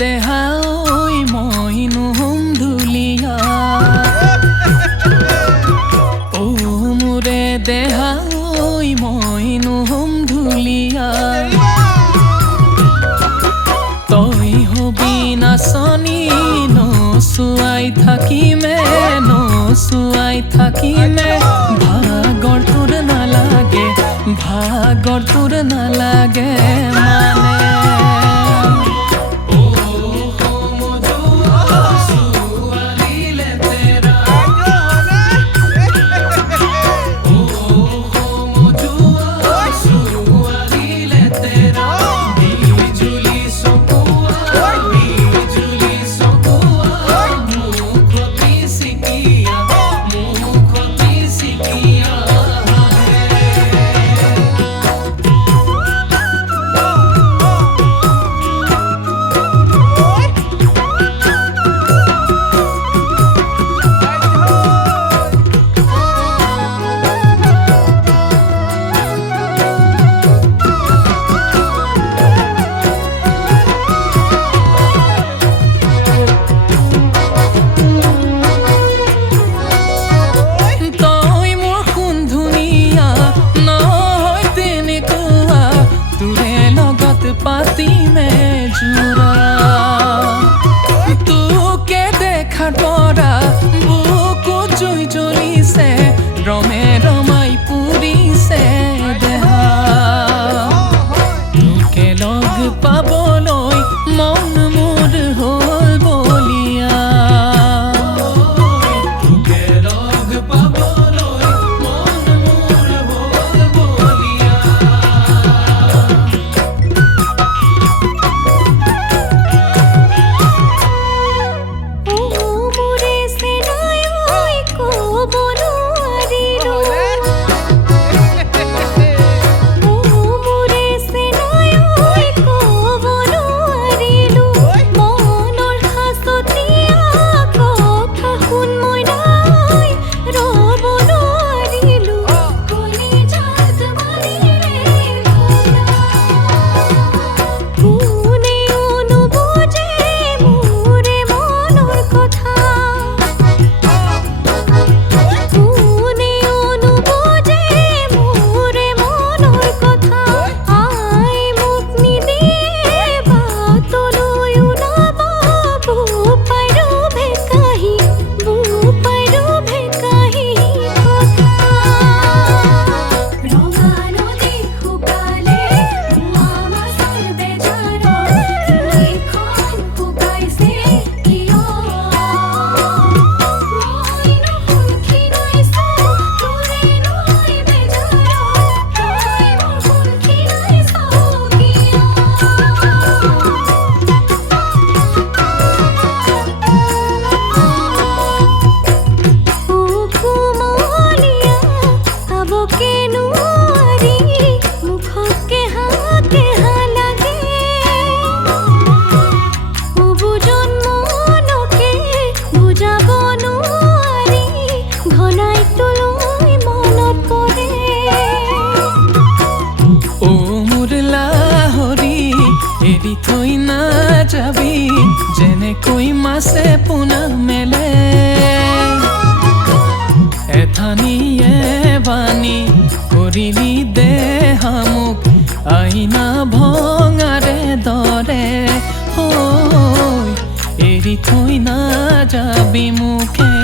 দেহাই মই নুহুম ধুলিয়া ও মোৰে দেহাই মই নুহুম ধুলিয়া তই হবি নাচনি নচুৱাই থাকিমে ভাগৰ তোৰ নালাগে মানে पाती में जुरा तू के देखा तोरा बुकु जुई जुली से रमे रमाई पूरी से देहा तू के लग पाबोलई मन मोर होल बोलिया तू के लग पाबोलई मन मोर होल बोलिया এৰি থৈ না যাবি যেনেকৈ মাছে পোনা মেলে এথানিয়ে বাণী কৰিলি দেহা মোক আইনা ভঙাৰে দৰে এৰি থৈ না যাবি মুখে